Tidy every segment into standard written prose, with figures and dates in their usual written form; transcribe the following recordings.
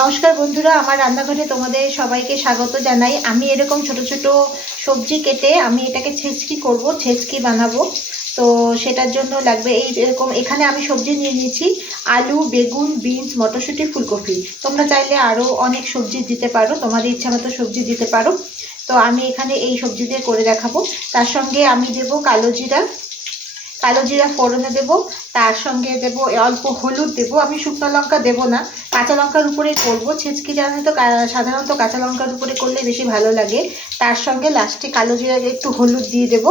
নমস্কার বন্ধুরা, আমার রান্নাঘরে তোমাদের সবাইকে স্বাগত জানাই। আমি এরকম ছোট ছোট সবজি কেটে আমি এটাকে ছেঁচকি করব, ছেঁচকি বানাবো। তো সেটার জন্য লাগবে এই এরকম, এখানে আমি সবজি নিয়ে নিয়েছি আলু, বেগুন, বিনস, মটরশুঁটি, ফুলকপি। তোমরা চাইলে আরও অনেক সবজি দিতে পারো, তোমাদের ইচ্ছা মতো সবজি দিতে পারো। তো আমি এখানে এই সবজি দিয়ে করে দেখাবো। তার সঙ্গে আমি দেবো কালো জিরা ফোড়নে দেব। তার সঙ্গে দেব অল্প হলুদ দেব। আমি শুকনো লঙ্কা দেব না, কাঁচা লঙ্কার উপরে করবো ছেঁচকি। জানেন তো সাধারণত কাঁচা লঙ্কার উপরে করলে বেশি ভালো লাগে। তার সঙ্গে লাস্টে কালো জিরা, একটু হলুদ দিয়ে দেব,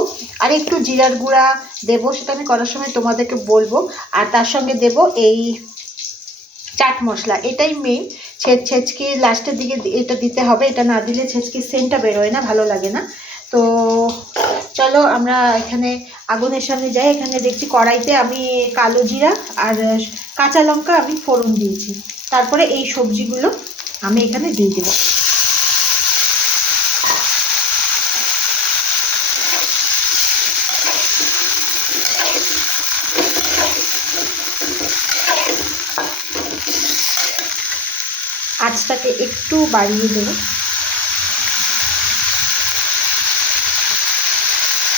আর একটু জিরার গুঁড়া দেব, সেটা আমি করার সময় তোমাদেরকে বলবো। আর তার সঙ্গে দেব এই চাট মশলা, এটাই মেন। ছেঁচকি লাস্টের দিকে এটা দিতে হবে, এটা না দিলে ছেঁচকির সেন্টটা বেরোয় না, ভালো লাগে না। তো চলো আমরা এখানে আগুনের সামনে যাই। এখানে দেখছি কড়াইতে আমি কালো জিরা আর কাঁচা লঙ্কা আমি ফোড়ন দিয়েছি। তারপরে এই সবজিগুলো আমি এখানে দিয়ে দেব। আঁচটাকে একটু বাড়িয়ে দেব,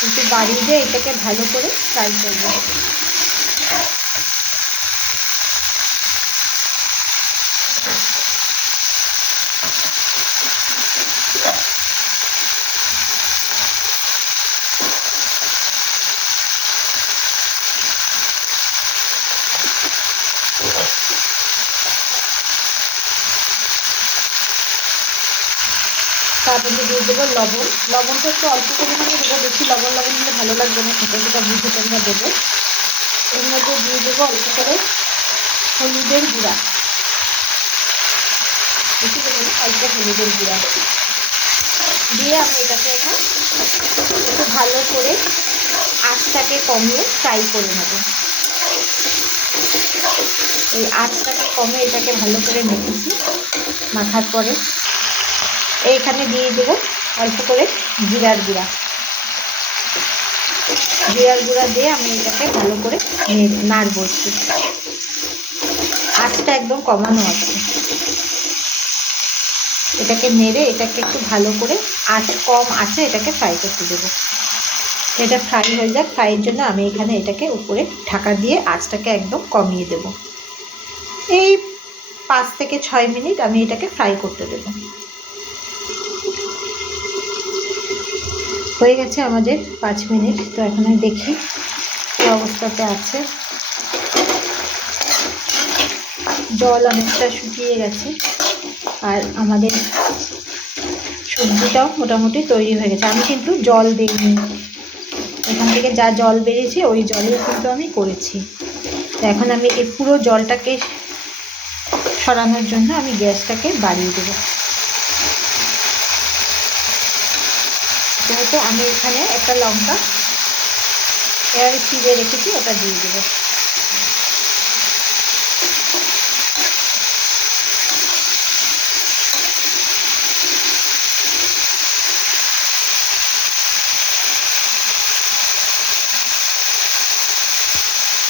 একটু বাড়িয়ে দিয়ে এটাকে ভালো করে ফ্রাই করবো। তারপরে দিয়ে দেবো লবণ। লবণটা একটু অল্প পরিমাণে দেবো, বেশি লবণ দিলে ভালো লাগবে না খেতে, সেটা বুঝে তোমরা দেবো। এর মধ্যে দিয়ে দেবো অল্প করে হলুদের গুঁড়া, বেশি দেবো না, অল্প হলুদের গুঁড়া দিয়ে আমি এটাকে এখন একটু ভালো করে আঁচটাকে কমিয়ে ফ্রাই করে নেব। এই আঁচটাকে কমে এটাকে ভালো করে মেখেছি। মাখার পরে এইখানে দিয়ে দেবো অল্প করে জিরার গুঁড়া দিয়ে আমি এটাকে ভালো করে নাড়বো। আঁচটা একদম কমানো আছে, এটাকে নেড়ে এটাকে একটু ভালো করে আঁচ কম আছে এটাকে ফ্রাই করতে দেবো। এটা ফ্রাই হয়ে যাক, ফ্রাইয়ের জন্য আমি এখানে এটাকে উপরে ঢাকা দিয়ে আঁচটাকে একদম কমিয়ে দেব। এই 5 থেকে 6 মিনিট আমি এটাকে ফ্রাই করতে দেব। হয়ে গেছে আমাদের 5 মিনিট। তো এখন আমি দেখি কী অবস্থাতে আছে। জল অনেকটা শুকিয়ে গেছে আর আমাদের সবজিটাও মোটামুটি তৈরি হয়ে গেছে। আমি কিন্তু জল দিইনি, এখান থেকে যা জল বেরিয়েছে ওই জলেও কিন্তু আমি করেছি। তো এখন আমি এই পুরো জলটাকে সরানোর জন্য আমি গ্যাসটাকে বাড়িয়ে দেবো। যেহেতু আমি এখানে একটা লঙ্কা এভাবে চিড়ে রেখেছি, ওটা দিয়ে দেবো।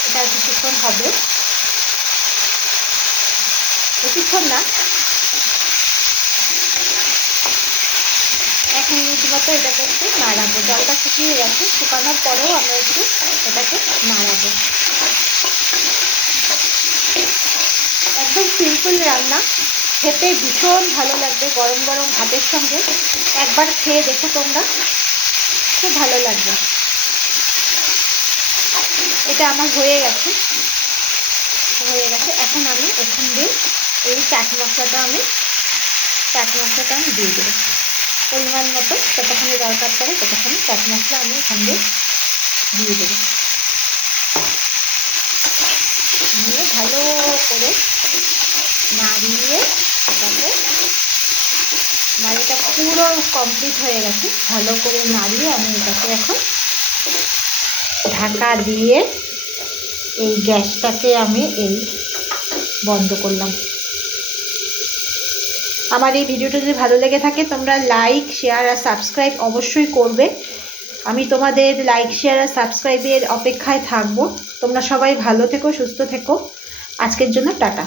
এটা আর কিছুক্ষণ হবে, বেশিক্ষণ না, 1 মিনিট মতো এটাকে একটু নাড়াবো। জলটা শুকিয়ে গেছে, শুকানোর পরেও আমরা একটু এটাকে নাড়াবো। একদম সিম্পল রান্না, খেতে ভীষণ ভালো লাগবে গরম গরম ভাতের সঙ্গে। একবার খেয়ে দেখো তোমরা, খুব ভালো লাগবে। এটা আমার হয়ে গেছে। এখন আমি এখান দিয়ে এই চাট মশলাটা আমি দিয়ে দেবো পরিমাণ মতো। যতখানি দরকার পড়ে ততখানি চাট মশলা আমি এখান দিয়ে দেবো। দিয়ে ভালো করে নাড়িয়ে এটাকে, নাড়িটা পুরো কমপ্লিট হয়ে গেছে। ভালো করে নাড়িয়ে আমি এটাকে এখন ঢাকা দিয়ে এই গ্যাসটাকে আমি বন্ধ করলাম। আমার এই ভিডিওটা যদি ভালো লেগে থাকে তোমরা লাইক, শেয়ার আর সাবস্ক্রাইব অবশ্যই করবে। আমি তোমাদের লাইক, শেয়ার আর সাবস্ক্রাইবের অপেক্ষায় থাকবো। তোমরা সবাই ভালো থেকো, সুস্থ থেকো। আজকের জন্য টাটা।